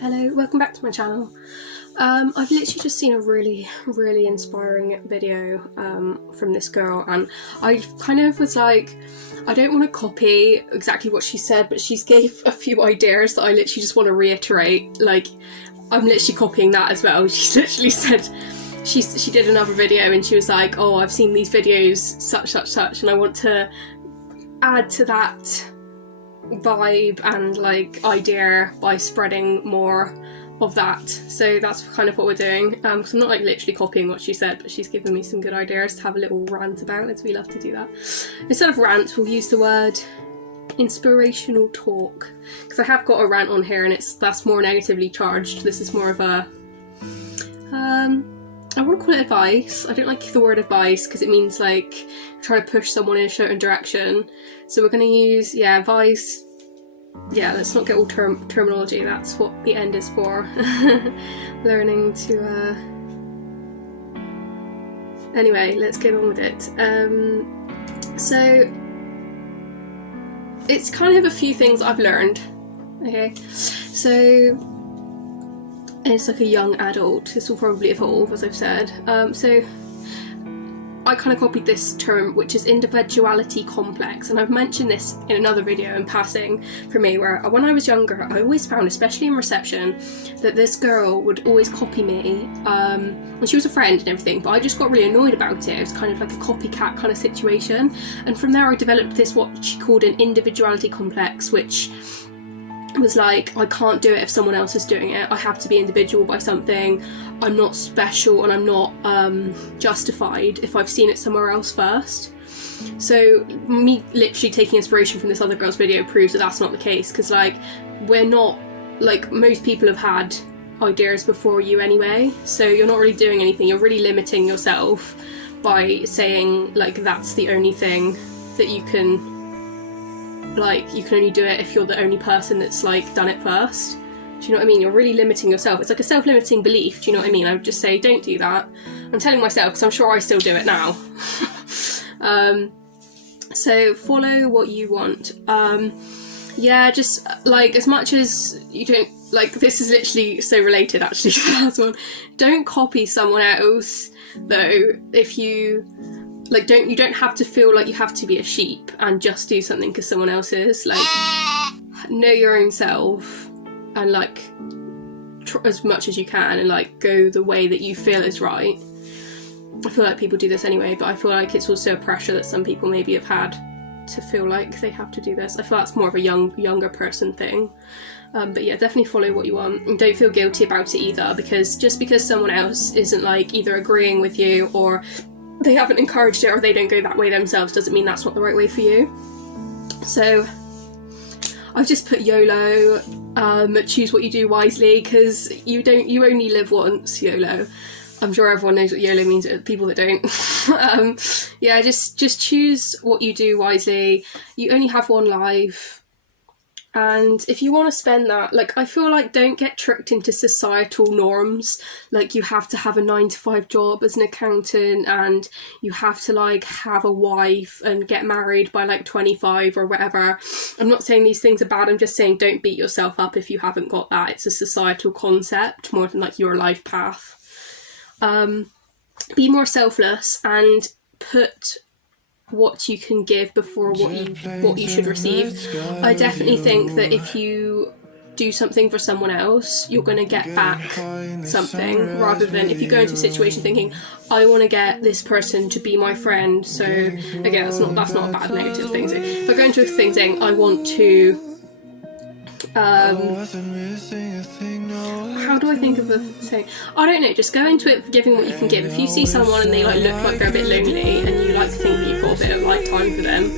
Hello, welcome back to my channel. I've literally just seen a really inspiring video from this girl, and I kind of was like, I don't want to copy exactly what she said, but she's gave a few ideas that I literally just want to reiterate. Like, I'm literally copying that as well. She's literally said, she did another video and she was like, oh, I've seen these videos such, and I want to add to that vibe and like idea by spreading more of that. So that's kind of what we're doing, because I'm not like literally copying what she said, but she's given me some good ideas to have a little rant about, as we love to do that. Instead of rant, we'll use the word inspirational talk, because I have got a rant on here and that's more negatively charged. This is more of a I want to call it advice. I don't like the word advice because it means like try to push someone in a certain direction. So we're going to use, advice. Yeah, let's not get all terminology. That's what the end is for. Learning to... Anyway, let's get on with it. So it's kind of a few things I've learned. Okay, so... it's like a young adult. This will probably evolve, as I've said. So I kind of copied this term, which is individuality complex, and I've mentioned this in another video in passing for me, where when I was younger, I always found, especially in reception, that this girl would always copy me, and she was a friend and everything, but I just got really annoyed about it. It was kind of like a copycat kind of situation, and from there I developed this, what she called an individuality complex, which was like, I can't do it if someone else is doing it. I have to be individual by something. I'm not special and I'm not justified if I've seen it somewhere else first. So me literally taking inspiration from this other girl's video proves that that's not the case, because like, we're not, like, most people have had ideas before you anyway, so you're not really doing anything. You're really limiting yourself by saying like that's the only thing that you can, like, you can only do it if you're the only person that's like done it first. Do you know what I mean? You're really limiting yourself. It's like a self-limiting belief. Do you know what I mean? I would just say, don't do that. I'm telling myself, because I'm sure I still do it now. So follow what you want. Just like, as much as you don't, like, this is literally so related actually to the last one. Don't copy someone else though. If you like, you don't have to feel like you have to be a sheep and just do something because someone else is. Like, know your own self and like as much as you can, and like go the way that you feel is right. I feel like people do this anyway, but I feel like it's also a pressure that some people maybe have had to feel like they have to do this. I feel that's more of a younger person thing. But yeah, definitely follow what you want, and don't feel guilty about it either, because just because someone else isn't like either agreeing with you or they haven't encouraged it or they don't go that way themselves doesn't mean that's not the right way for you. So I've just put YOLO, choose what you do wisely, because you only live once. YOLO. I'm sure everyone knows what YOLO means, people that don't. Just choose what you do wisely. You only have one life. And if you want to spend that, like, I feel like, don't get tricked into societal norms. Like, you have to have a 9-to-5 job as an accountant, and you have to like have a wife and get married by like 25 or whatever. I'm not saying these things are bad. I'm just saying, don't beat yourself up if you haven't got that. It's a societal concept more than like your life path. Be more selfless and put what you can give before what you should receive. I definitely think that if you do something for someone else, you're going to get back something, rather than if you go into a situation thinking, I want to get this person to be my friend. So again, that's not a bad negative thing. So if I go into a thing saying I want to how do I think of a thing? I don't know, just go into it giving what you can give. If you see someone and they like look like they're a bit lonely and you like to think that you've got a bit of like time for them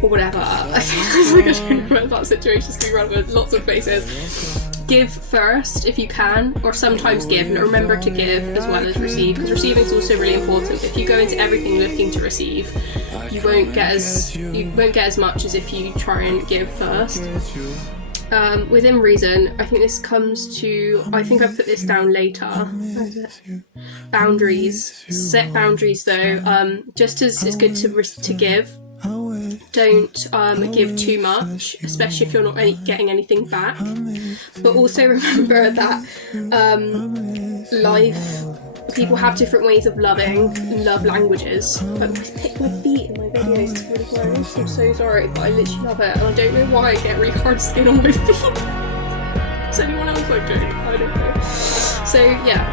or whatever, I don't know about that situation, it's going to be run with lots of faces. Give first if you can, or sometimes give, and remember to give as well as receive, because receiving is also really important. If you go into everything looking to receive, you won't get as much as if you try and give first. Within reason, I think this comes to, I think I've put this down later. Where is it? Boundaries. Set boundaries though. Just as it's good to give, don't give too much, especially if you're not getting anything back. But also remember that people have different ways of loving and love languages. I always pick my feet in my videos, it's really gross, I'm so sorry, but I literally love it, and I don't know why I get really hard skin on my feet. Does anyone else like it? I don't know. So yeah,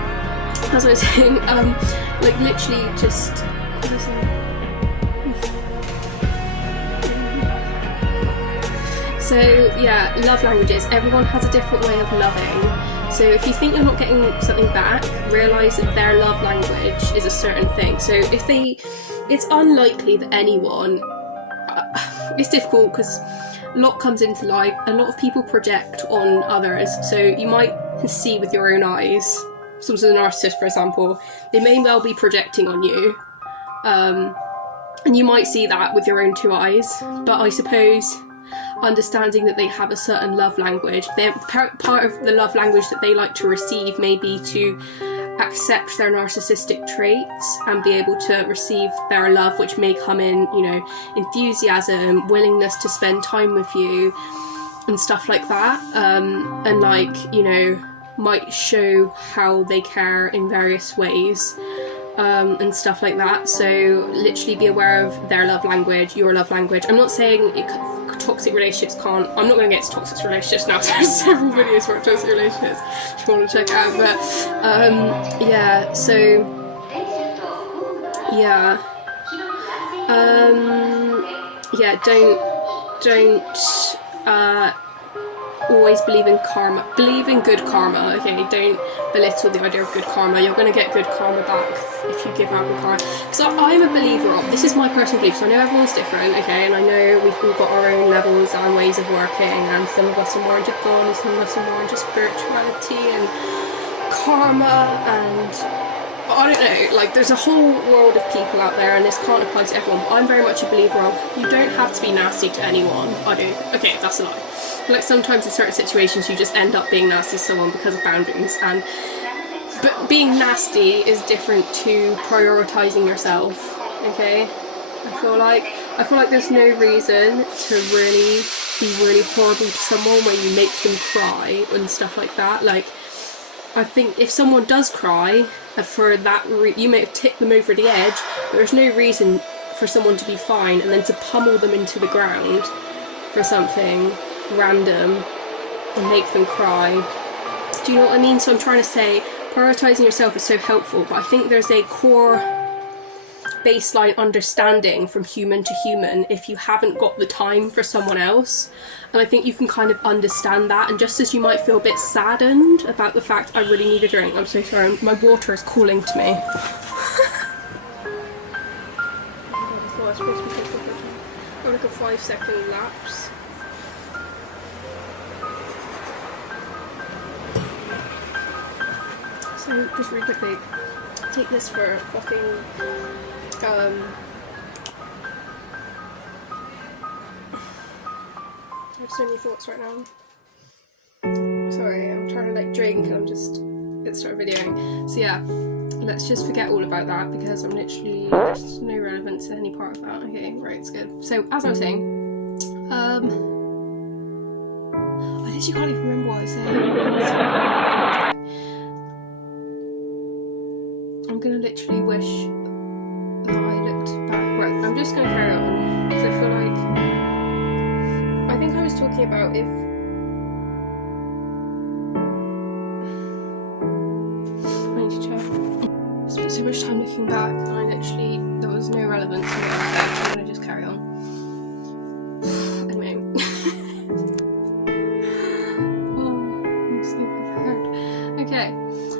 as I was saying, like literally just, what was I saying? So yeah, love languages. Everyone has a different way of loving. So if you think you're not getting something back, realise that their love language is a certain thing. So it's unlikely that anyone, it's difficult because a lot comes into life, a lot of people project on others. So you might see with your own eyes, someone's a narcissist for example, they may well be projecting on you. And you might see that with your own two eyes, but I suppose understanding that they have a certain love language, part of the love language that they like to receive may be to accept their narcissistic traits and be able to receive their love, which may come in, you know, enthusiasm, willingness to spend time with you and stuff like that, and like, you know, might show how they care in various ways. And stuff like that. So literally be aware of their love language, your love language. I'm not saying toxic relationships can't, I'm not going to get to toxic relationships now, there's several videos about toxic relationships if you want to check it out, but yeah, so yeah, yeah, don't always believe in karma, believe in good karma, okay? Don't belittle the idea of good karma. You're going to get good karma back if you give out good karma. Because I'm a believer of, this is my personal belief, so I know everyone's different, okay? And I know we've all got our own levels and ways of working, and some of us are more into God, and some of us are more into spirituality and karma, and I don't know, like there's a whole world of people out there, and this can't apply to everyone, but I'm very much a believer of, you don't have to be nasty to anyone. I don't, okay, that's a lie. Like sometimes in certain situations you just end up being nasty to someone because of boundaries, but being nasty is different to prioritising yourself, okay? I feel like there's no reason to really be really horrible to someone where you make them cry and stuff like that. Like, I think if someone does cry, for that you may have tipped them over the edge, but there's no reason for someone to be fine and then to pummel them into the ground for something random and make them cry. Do you know what I mean? So I'm trying to say, prioritising yourself is so helpful, but I think there's a core baseline understanding from human to human if you haven't got the time for someone else, and I think you can kind of understand that. And just as you might feel a bit saddened about the fact I really need a drink, I'm so sorry, my water is calling to me. I thought I was supposed to be taking like a 5-second lapse. So just really quickly, take this for fucking I have so many thoughts right now. Sorry, I'm trying to like drink and I'm just gonna start videoing. So yeah, let's just forget all about that because I'm literally, there's no relevance in any part of that. Okay, right, it's good. So as I was saying, I literally can't even remember what I was saying. I'm gonna literally wish that I looked back. Right, I'm just gonna carry on because I feel like, I think I was talking about if I need to check. I spent so much time looking back and I literally, there was no relevance in what I said. I'm gonna just carry on. Anyway. Oh, I'm so prepared. Okay.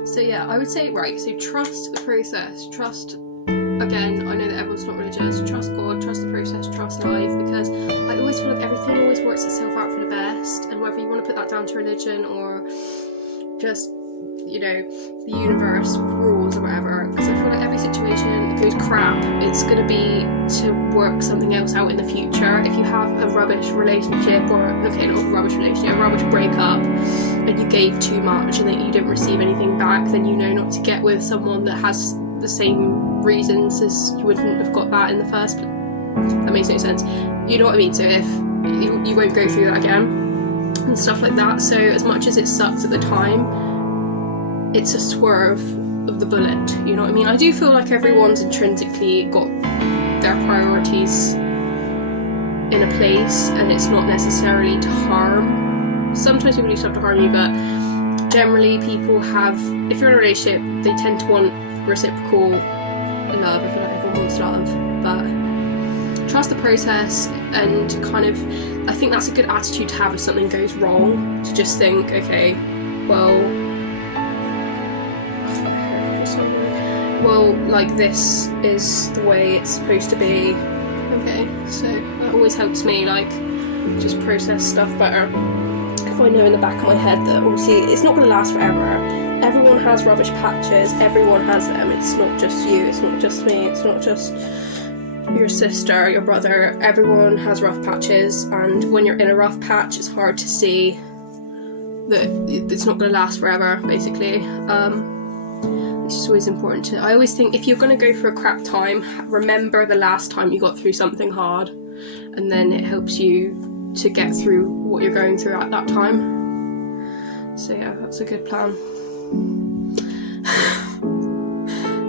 So yeah, I would say, right, so trust the process, trust, again, I know that everyone's not religious, trust God, trust the process, trust life, because I always feel like everything always works itself out for the best, and whether you want to put that down to religion or just, you know, the universe rules or whatever, because I feel like every situation that goes crap, it's going to be to work something else out in the future. If you have a rubbish relationship, or, okay, not a rubbish relationship, a rubbish breakup, and you gave too much and that you didn't receive anything back, then you know not to get with someone that has the same reasons as you wouldn't have got that in the first That makes no sense. You know what I mean? So if you won't go through that again and stuff like that. So as much as it sucks at the time, it's a swerve of the bullet. You know what I mean? I do feel like everyone's intrinsically got their priorities in a place, and it's not necessarily to harm. Sometimes people do stuff to harm you, but generally people have, if you're in a relationship, they tend to want reciprocal love. I feel like everyone wants love, but trust the process, and kind of, I think that's a good attitude to have if something goes wrong, to just think, okay, well, like, this is the way it's supposed to be. Okay, so that always helps me, like, just process stuff better. If I know in the back of my head that obviously it's not going to last forever. Everyone has rubbish patches, everyone has them. It's not just you, it's not just me, it's not just your sister, your brother. Everyone has rough patches, and when you're in a rough patch, it's hard to see that it's not going to last forever, basically. It's just always important to, I always think, if you're going to go through a crap time, remember the last time you got through something hard, and then it helps you to get through what you're going through at that time. So yeah, that's a good plan.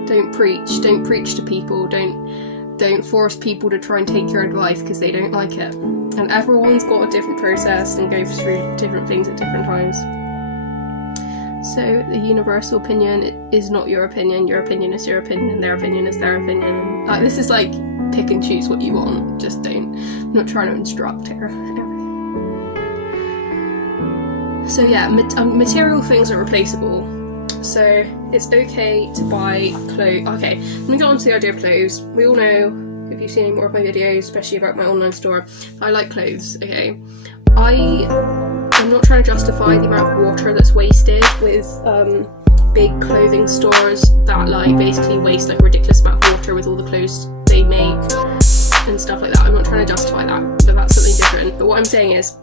Don't preach to people, don't force people to try and take your advice because they don't like it. And everyone's got a different process and goes through different things at different times. So the universal opinion is not your opinion is your opinion, their opinion is their opinion. Like, this is like, pick and choose what you want, just don't, I'm not trying to instruct here. So yeah, material things are replaceable. So it's okay to buy clothes. Okay, let me get on to the idea of clothes. We all know, if you've seen any more of my videos, especially about my online store, I like clothes, okay? I'm not trying to justify the amount of water that's wasted with big clothing stores that, like, basically waste, like, a ridiculous amount of water with all the clothes they make and stuff like that. I'm not trying to justify that, but that's something different. But what I'm saying is,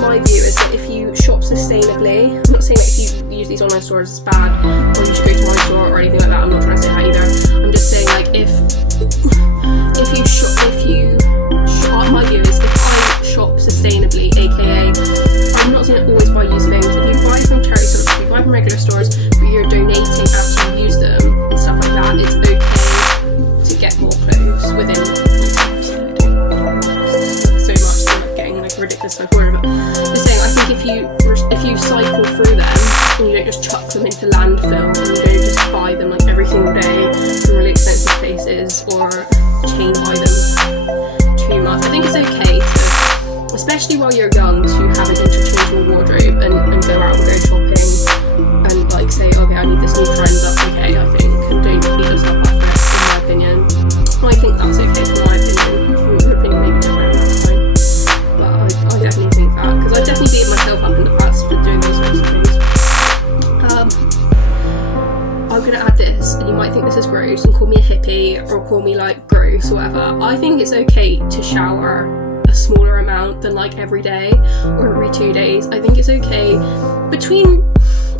my view is that if you shop sustainably, I'm not saying that if you use these online stores it's bad, or you should go to my store or anything like that, I'm not trying to say that either. I'm just saying, like, if my view is, if I shop sustainably, aka, I'm not saying always buy used things. If you buy from charity stores, if you buy from regular stores, but you're donating after you use them and stuff like that, it's okay to get more clothes within. So much, I'm not getting, like, ridiculous stuff for it, but just saying, I think if you cycle through them and you don't just chuck them into landfill, and you don't just buy them, like, every single day from really expensive places, or chain buy them too much, I think it's okay to, especially while you're young, to have an interchangeable wardrobe and go out and go shopping and, like, say, okay, I need this new trend, that's okay, I think, and don't beat yourself up for it, in my opinion. I think that's okay, from my opinion. Your opinion may be different at that time, but I definitely think that, because I've definitely beaten myself up in the past for doing those sorts of things. I'm going to add this, and you might think this is gross and call me a hippie or call me, like, gross or whatever. I think it's okay to shower a smaller amount than, like, every day or every 2 days. I think it's okay between,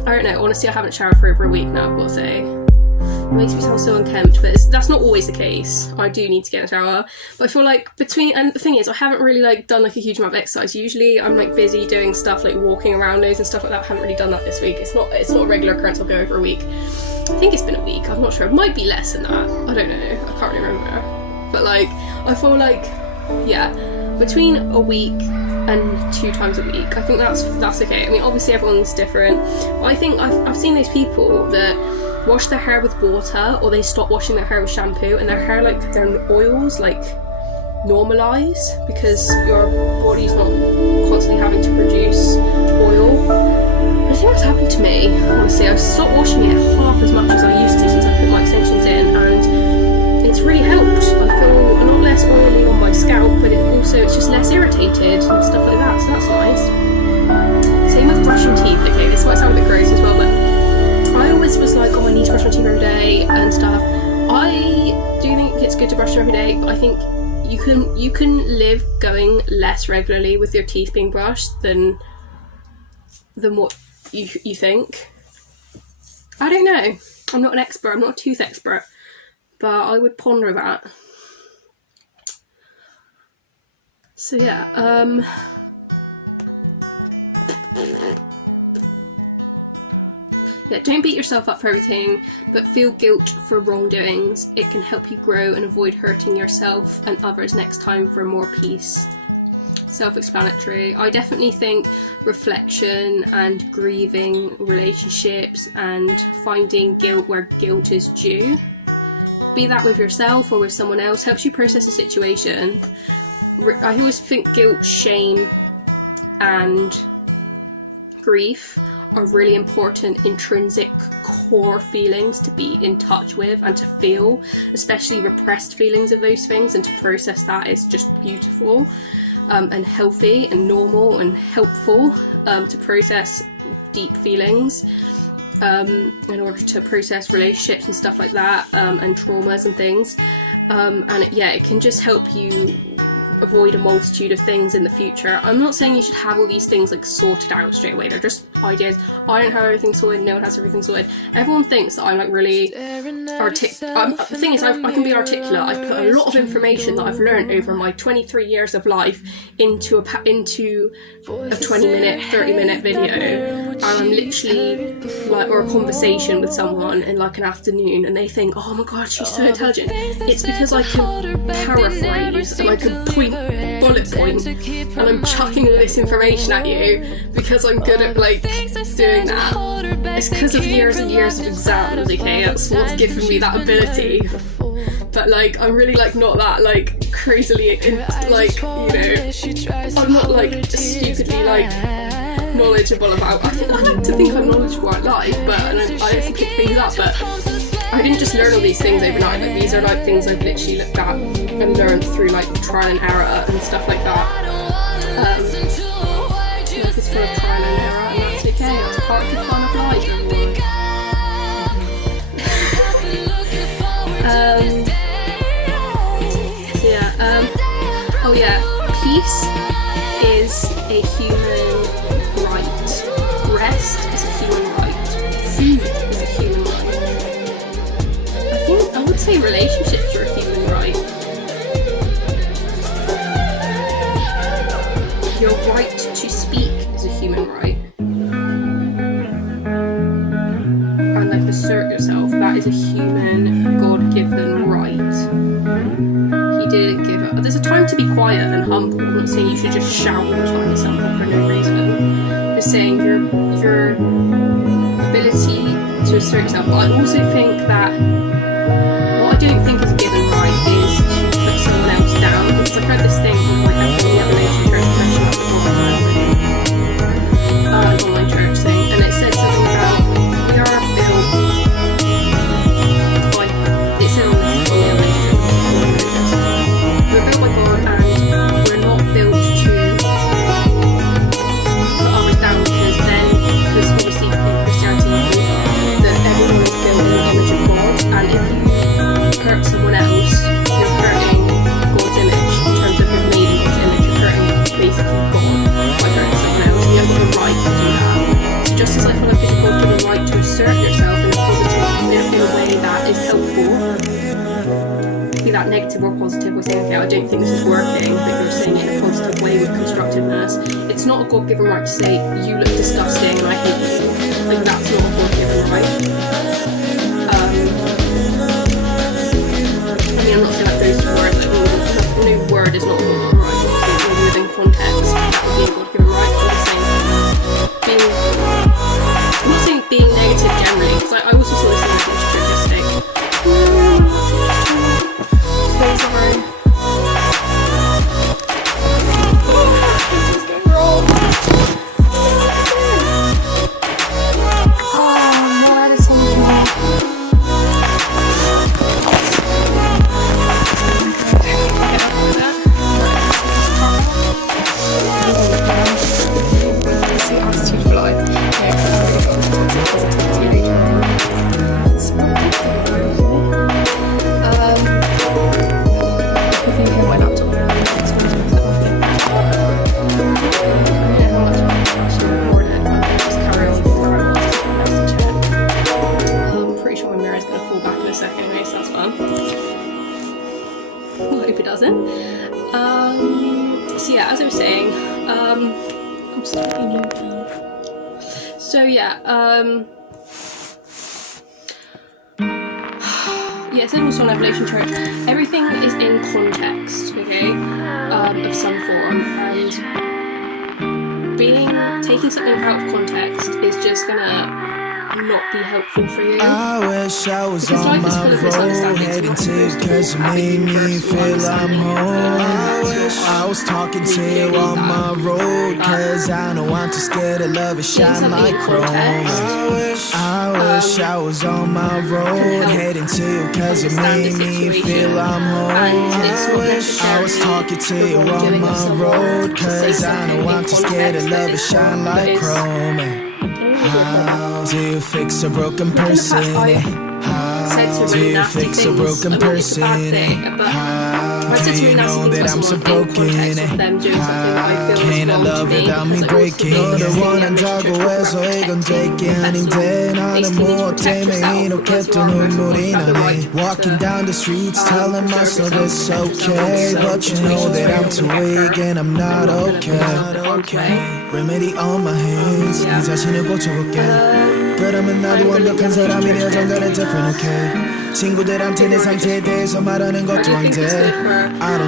I don't know, honestly I haven't showered for over a week now, I've got to say. It makes me sound so unkempt, but that's not always the case. I do need to get in a shower, but I feel like and the thing is, I haven't really, like, done, like, a huge amount of exercise. Usually I'm, like, busy doing stuff like walking around loads and stuff like that. I haven't really done that this week. It's not a regular occurrence. I'll go over a week. I think it's been a week, I'm not sure. It might be less than that, I don't know, I can't remember. But, like, I feel like, yeah, between a week and 2 times a week, I think that's okay. I mean, obviously everyone's different, but I think I've seen those people that wash their hair with water, or they stop washing their hair with shampoo, and their hair, like, their oils, like, normalise because your body's not constantly having to produce oil. I think that's happened to me, honestly. I've stopped washing it half as much as I used to since I put my extensions in, and it's really helped. I feel a lot less oily on my scalp, but it's just less irritated and stuff like that, so that's nice. Same with brushing teeth. Okay, this might sound a bit gross as well, but I always was like, oh, I need to brush my teeth every day and stuff. I do think it's good to brush them every day, but I think you can live going less regularly with your teeth being brushed than what you think. I don't know. I'm not an expert. I'm not a tooth expert, but I would ponder that. So yeah, don't beat yourself up for everything, but feel guilt for wrongdoings. It can help you grow and avoid hurting yourself and others next time for more peace. Self-explanatory. I definitely think reflection and grieving relationships and finding guilt where guilt is due, be that with yourself or with someone else, helps you process a situation. I always think guilt, shame, and grief are really important intrinsic core feelings to be in touch with and to feel, especially repressed feelings of those things, and to process that is just beautiful and healthy and normal and helpful to process deep feelings in order to process relationships and stuff like that and traumas and things. It can just help you avoid a multitude of things in the future. I'm not saying you should have all these things like sorted out straight away. They're just ideas. I don't have everything sorted. No one has everything sorted. Everyone thinks that I'm like really articulate. The thing is, I can be articulate. I put a lot of information that I've learned over my 23 years of life into a 20-minute, 30-minute video, and I'm literally like, or a conversation with someone in like an afternoon, and they think, oh my god, she's so intelligent. It's because I can paraphrase and I can bullet point, and I'm chucking all this information at you because I'm good at like doing that. It's because of years and years of exams, okay? That's what's given me that ability. But like, I'm really like not that like crazily like, you know, I'm not like stupidly like knowledgeable about. I like to think I'm knowledgeable at life, but I also pick things up. But I didn't just learn all these things overnight. Like, these are like things I've literally looked at and learned through like trial and error and stuff like that. Life is full of trial and error, and that's okay. That's part of the fun of life, everyone. Peace is a human right. Rest is a human right. Food is a human right. I would say relationships are a human right. Your right to speak is a human right. And like assert yourself, that is a human, God-given right. He didn't give up. There's a time to be quiet and humble. I'm not saying you should just shout all the time at someone for no reason. Just saying your ability to assert yourself. But I also think that what I don't think is a given right is to put someone else down. Because I've heard this thing from like a Revelation Church question online church thing, and it said something about we are built. It said on the Revelation Church, we're built by God, and we're not built to put others down, because obviously in Christianity that everyone is built in the image of God, and if you hurt someone else, you're hurting God's image. In terms of you're made in God's image, you're hurting basically God by hurting someone else, and you have the right to do that. So just as I feel like it's a God-given right to assert yourself in a positive, in a way that is helpful, be that negative or positive, or saying, okay, I don't think this is working, but you're saying it in a positive way with constructiveness. It's not a God-given right to say, you look disgusting and I hate you. Like, that's not a God-given right. I'm not saying that those words, like, no word is not a God-given right. Obviously, within context, that would be a God-given right. I'm not saying being negative generally, because I also saw this thing like futuristic. So sorry. So yeah, as I was saying, I'm just taking you down. So yeah, yes, and also on Evolution Church, everything is in context, okay, of some form, and taking something out of context is just gonna not be helpful for you. I wish I was on my road, heading to you cause you made me feel I'm home. I was talking to you on my road cause I don't want to scare the love and shine like chrome. I wish I was on my road, heading to you cause you made me feel I'm home. I was talking to you on my road cause I don't want to scare the love and shine like chrome. How do you fix a broken person? How do you fix a broken person? How do you know that I'm so broken? Can't I love without me breaking? 너를 원한다고 해서 이건 될 게 아닌데 나는 무엇 때문에 이렇게 또 눈물이 나네. Walking down the streets telling myself it's okay, but you know that I'm too weak and I'm not okay. Remedy on my hands, 네 자신을 고쳐볼게. 그러면 나도 완벽한 사람이 되어 정갈은 different, okay. 친구들한테 내 상태에 대해서 말하는 것도 안 돼. I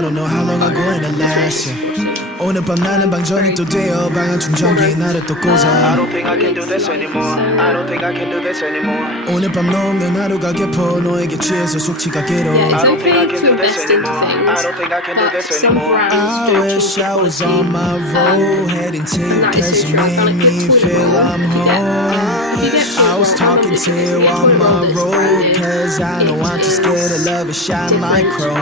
don't know how long I'm going to last, yeah. 오늘 밤 나는 방전이 또 되어 방한 충전기에 나를 또 꽂아. I don't think I can do this anymore. I don't think I can do this anymore. 오늘 밤 너 없는 하루가 깊어 너에게 취해서 숙취가 길어. I don't think I can do this anymore. I don't think I can do this anymore. I wish I was on my road, heading to you cause you made me feel I'm home. I was talking to you on my road cause I don't want to scare the love and shine like chrome.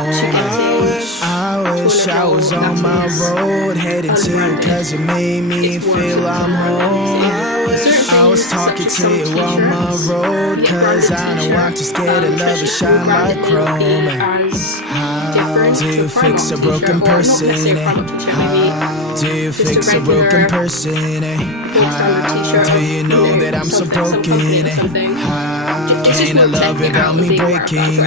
I wish I was on my road, heading to you cause you made me feel I'm home. I was talking to you on my road cause I don't want to scare the love and shine like chrome. How do you fix a broken person? How do you fix a broken person? How do you know that I'm so broken? How can I love without me breaking?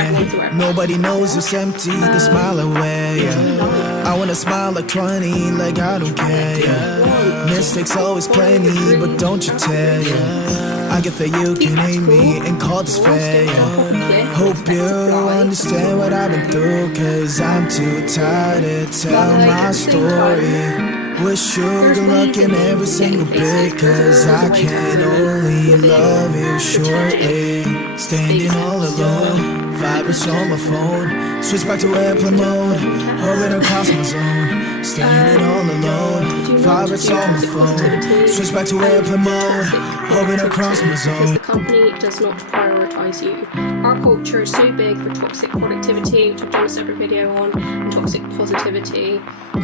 Nobody knows it's empty, the smile away, yeah. I wanna smile like 20, like I don't care, yeah. Mistakes always plenty, but don't you tell, yeah. I get that you can hate me and call this fair, yeah. Hope you understand what I've been through, cause I'm too tired to tell my story. Wish you good luck in every single bit, cause I can only love you shortly. Standing all alone, vibrates on my phone. Switch back to airplane mode, hovering across my zone. Standing all alone, vibrates on my phone. Switch back to airplane mode, hovering across my zone. The company does not prioritize you. Our culture is so big for toxic productivity, which I've done a separate video on, and toxic positivity,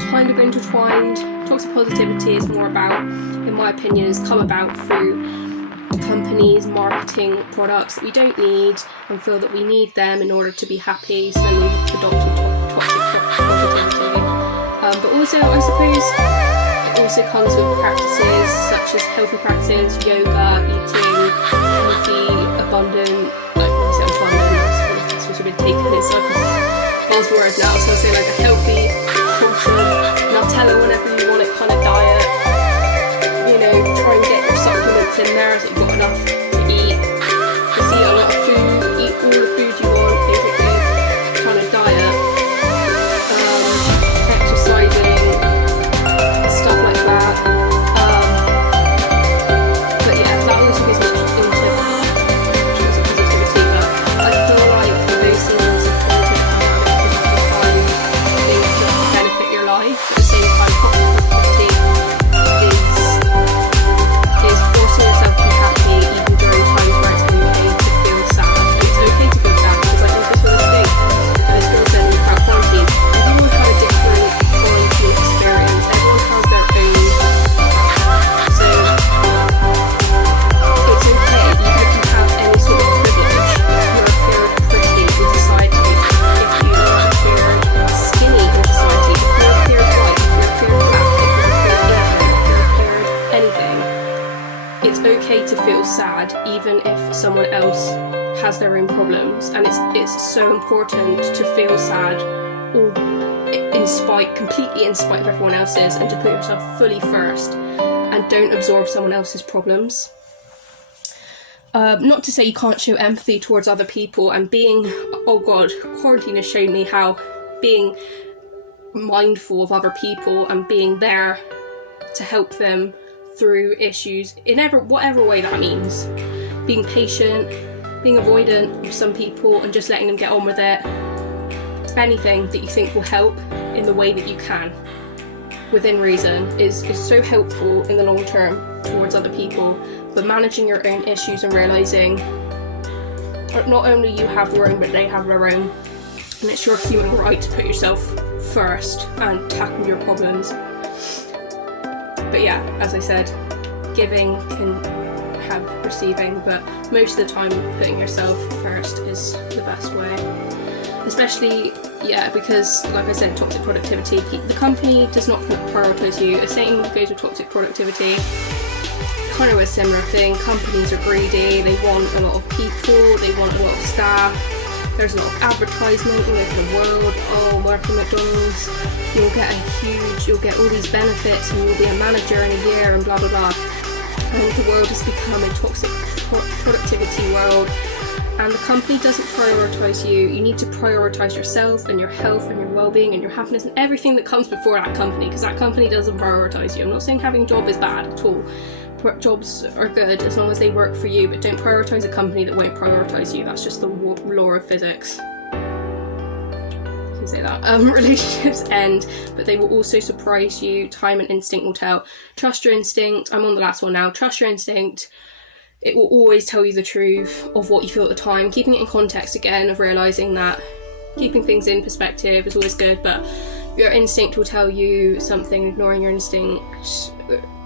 kind of intertwined. Toxic positivity is more about, in my opinion, has come about through companies marketing products that we don't need and feel that we need them in order to be happy, so then we've adopted toxic positivity. But also, I suppose, it also comes with practices such as healthy practices, yoga, eating healthy, abundant, like obviously abundant, that's what's been taken as like buzzwords now, so I'll say like a healthy, wholesome, Nutella whenever you want it kind of diet. You know, try and get your supplements in there so you've got enough to eat. Just eat a lot of food, eat all the food you want, basically, kind of diet. Exercising, stuff like that. But yeah, that also goes into toxic positivity, but I feel like those things are kind of find things that benefit your life. At the same time, toxic positivity is forcing yourself to be happy even during times where it's okay to feel sad. And it's okay to feel sad because like this was a thing. And this girl said about quarantine. Everyone had a different quarantine experience. Everyone has their own. So it's okay even if you have any sort of privilege. If you appear pretty in society, if you appear skinny in society, if you appear white, if you appear black, if you appear Asian, if you appear anything, it's okay to feel sad even if someone else has their own problems, and it's so important to feel sad or completely in spite of everyone else's, and just put yourself fully first and don't absorb someone else's problems. Not to say you can't show empathy towards other people, and quarantine has shown me how being mindful of other people and being there to help them through issues in whatever way that means. Being patient, being avoidant with some people and just letting them get on with it. Anything that you think will help in the way that you can, within reason, is so helpful in the long term towards other people. But managing your own issues and realising not only you have your own, but they have their own. And it's your human right to put yourself first and tackle your problems. But yeah, as I said, giving can have receiving, but most of the time putting yourself first is the best way. Especially, because like I said, toxic productivity, the company does not prioritise you. The same goes with toxic productivity. Kind of a similar thing. Companies are greedy, they want a lot of people, they want a lot of staff. There's a lot of advertisement all over the world. Work for McDonald's, you'll get all these benefits and you'll be a manager in a year and blah blah blah. And the world has become a toxic productivity world, and the company doesn't prioritise you. You need to prioritise yourself and your health and your well-being and your happiness and everything that comes before that company, because that company doesn't prioritise you. I'm not saying having a job is bad at all. Jobs are good as long as they work for you, but don't prioritise a company that won't prioritise you. That's just the law of physics. You can say that. Relationships end, but they will also surprise you. Time and instinct will tell. Trust your instinct. I'm on the last one now. Trust your instinct. It will always tell you the truth of what you feel at the time. Keeping it in context again, of realising that keeping things in perspective is always good, but your instinct will tell you something. Ignoring your instinct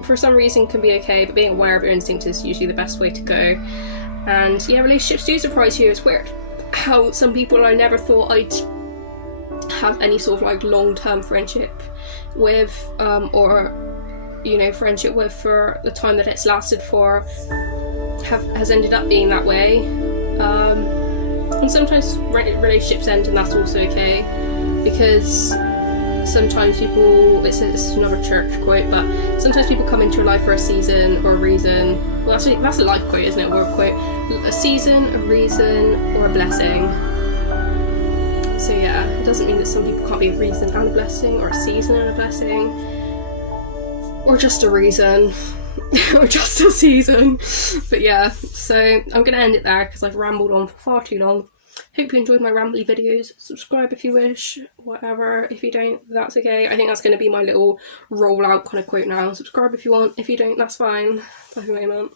for some reason can be okay, but being aware of your instinct is usually the best way to go. And yeah, relationships do surprise you. It's weird how some people I never thought I'd have any sort of like long-term friendship with, friendship with for the time that it's lasted for, has ended up being that way. And sometimes relationships end, and that's also okay, because sometimes people, this is another church quote, but sometimes people come into your life for a season or a reason. Well, that's a life quote, isn't it? A word quote. A season, a reason, or a blessing. So yeah, it doesn't mean that some people can't be a reason and a blessing, or a season and a blessing, or just a reason, or just a season. But yeah, so I'm going to end it there because I've rambled on for far too long. Hope you enjoyed my rambly videos. Subscribe if you wish, whatever. If you don't, that's okay. I think that's going to be my little rollout kind of quote now. Subscribe if you want. If you don't, that's fine. That's what I meant.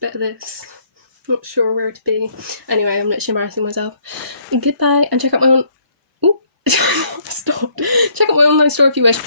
Bit of this. Not sure where to be. Anyway, I'm literally embarrassing myself. And goodbye, and check out my Stop. Check out my online store if you wish.